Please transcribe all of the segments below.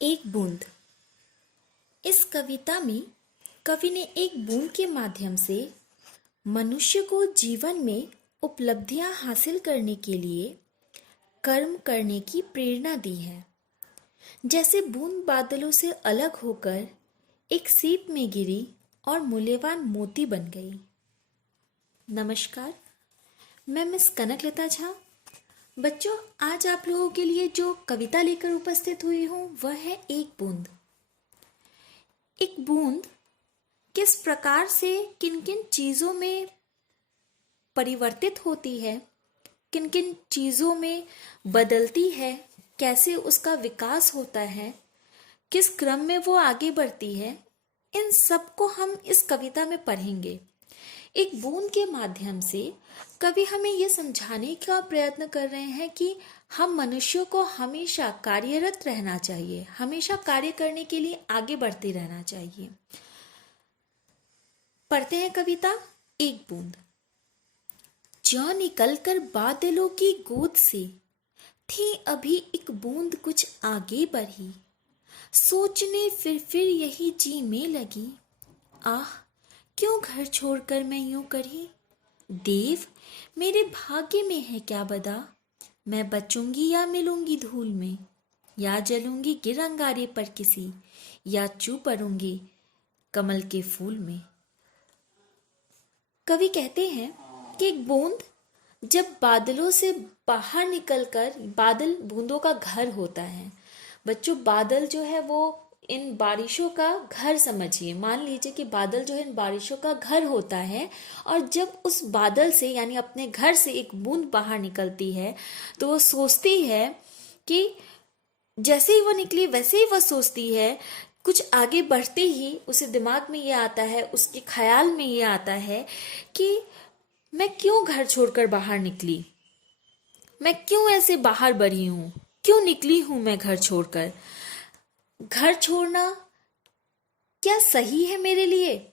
एक बूंद। इस कविता में कवि ने एक बूंद के माध्यम से मनुष्य को जीवन में उपलब्धियां हासिल करने के लिए कर्म करने की प्रेरणा दी है। जैसे बूंद बादलों से अलग होकर एक सीप में गिरी और मूल्यवान मोती बन गई। नमस्कार, मैं मिस कनकलता झा। बच्चों, आज आप लोगों के लिए जो कविता लेकर उपस्थित हुई हूँ वह है एक बूंद। एक बूंद किस प्रकार से किन किन चीज़ों में परिवर्तित होती है, किन किन चीज़ों में बदलती है, कैसे उसका विकास होता है, किस क्रम में वो आगे बढ़ती है, इन सब को हम इस कविता में पढ़ेंगे। एक बूंद के माध्यम से कवि हमें ये समझाने का प्रयत्न कर रहे हैं कि हम मनुष्यों को हमेशा कार्यरत रहना चाहिए, हमेशा कार्य करने के लिए आगे बढ़ते रहना चाहिए। पढ़ते हैं कविता एक बूंद। ज्यों निकलकर बादलों की गोद से थी अभी एक बूंद कुछ आगे बढ़ी, सोचने फिर यही जी में लगी, आह क्यों घर छोड़कर मैं यूं करी। देव मेरे भाग्य में है क्या बदा, मैं बचूंगी या मिलूंगी धूल में, या जलूंगी गिर अंगारे पर किसी, या चू पड़ूंगी कमल के फूल में। कवि कहते हैं कि एक बूंद जब बादलों से बाहर निकलकर, बादल बूंदों का घर होता है। बच्चों, बादल जो है वो इन बारिशों का घर समझिए। मान लीजिए कि बादल जो है इन बारिशों का घर होता है, और जब उस बादल से यानी अपने घर से एक बूंद बाहर निकलती है तो वो सोचती है कि जैसे ही वो निकली वैसे ही वो सोचती है, कुछ आगे बढ़ते ही उसे दिमाग में ये आता है, उसके ख्याल में ये आता है कि मैं क्यों घर छोड़कर बाहर निकली, मैं क्यों ऐसे बाहर बढ़ी हूँ, क्यों निकली हूँ मैं घर छोड़कर। घर छोड़ना क्या सही है मेरे लिए?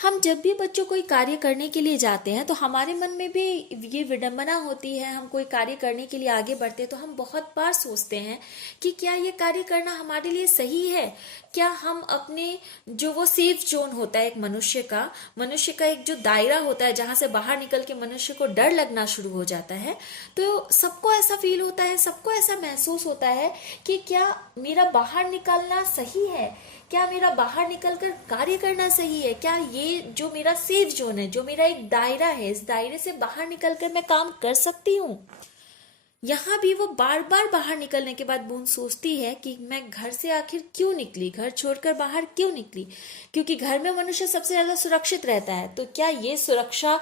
हम जब भी बच्चों कोई कार्य करने के लिए जाते हैं तो हमारे मन में भी ये विडंबना होती है। हम कोई कार्य करने के लिए आगे बढ़ते हैं तो हम बहुत बार सोचते हैं कि क्या ये कार्य करना हमारे लिए सही है, क्या हम अपने जो वो सेफ जोन होता है एक मनुष्य का एक जो दायरा होता है जहां से बाहर निकल के मनुष्य को डर लगना शुरू हो जाता है, तो सबको ऐसा फील होता है, सबको ऐसा महसूस होता है कि क्या मेरा बाहर निकलना सही है, क्या मेरा बाहर निकलकर कार्य करना सही है, क्या ये जो मेरा सेफ जोन है, जो मेरा एक दायरा है, इस दायरे से बाहर निकलकर मैं काम कर सकती हूँ। यहाँ भी वो बार बार बाहर निकलने के बाद बूंद सोचती है कि मैं घर से आखिर क्यों निकली, घर छोड़कर बाहर क्यों निकली, क्योंकि घर में मनुष्य सबसे ज्यादा सुरक्षित रहता है। तो क्या ये सुरक्षा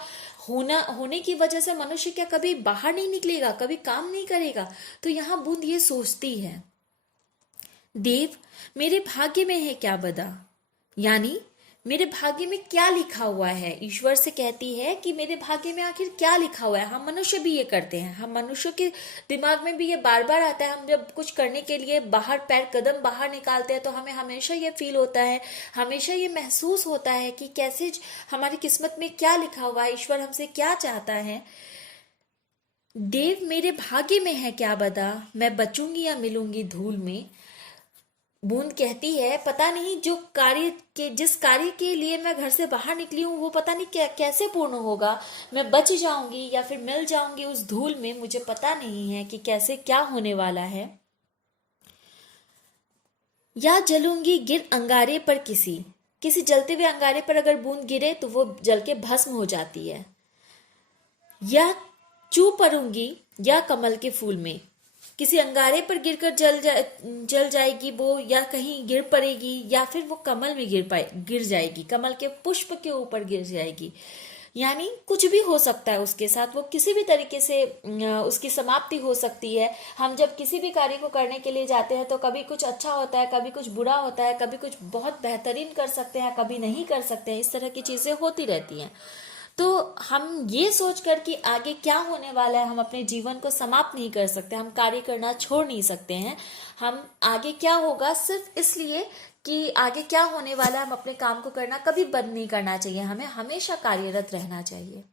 होने की वजह से मनुष्य क्या कभी बाहर नहीं निकलेगा, कभी काम नहीं करेगा? तो यहाँ बूंद ये सोचती है, देव मेरे भाग्य में है क्या बदा, यानी मेरे भाग्य में क्या लिखा हुआ है। ईश्वर से कहती है कि मेरे भाग्य में आखिर क्या लिखा हुआ है। हम मनुष्य भी ये करते हैं, हम मनुष्यों के दिमाग में भी ये बार बार आता है। हम जब कुछ करने के लिए बाहर कदम बाहर निकालते हैं तो हमें हमेशा ये फील होता है, हमेशा ये महसूस होता है कि कैसे हमारी किस्मत में क्या लिखा हुआ है, ईश्वर हमसे क्या चाहता है। देव मेरे भाग्य में है क्या बदा, मैं बचूंगी या मिलूंगी धूल में। बूंद कहती है, पता नहीं जिस कार्य के लिए मैं घर से बाहर निकली हूँ वो पता नहीं कैसे पूर्ण होगा, मैं बच जाऊंगी या फिर मिल जाऊंगी उस धूल में, मुझे पता नहीं है कि कैसे क्या होने वाला है। या जलूंगी गिर अंगारे पर किसी जलते हुए अंगारे पर अगर बूंद गिरे तो वो जल के भस्म हो जाती है। या चू पड़ूंगी या कमल के फूल में, किसी अंगारे पर गिरकर जल जाएगी वो, या कहीं गिर पड़ेगी, या फिर वो कमल में गिर जाएगी, कमल के पुष्प के ऊपर गिर जाएगी। यानी कुछ भी हो सकता है उसके साथ, वो किसी भी तरीके से उसकी समाप्ति हो सकती है। हम जब किसी भी कार्य को करने के लिए जाते हैं तो कभी कुछ अच्छा होता है, कभी कुछ बुरा होता है, कभी कुछ बहुत बेहतरीन कर सकते हैं, कभी नहीं कर सकते हैं। इस तरह की चीजें होती रहती हैं। तो हम ये सोचकर कि आगे क्या होने वाला है, हम अपने जीवन को समाप्त नहीं कर सकते, हम कार्य करना छोड़ नहीं सकते हैं। हम आगे क्या होगा सिर्फ इसलिए कि आगे क्या होने वाला है, हम अपने काम को करना कभी बंद नहीं करना चाहिए, हमें हमेशा कार्यरत रहना चाहिए।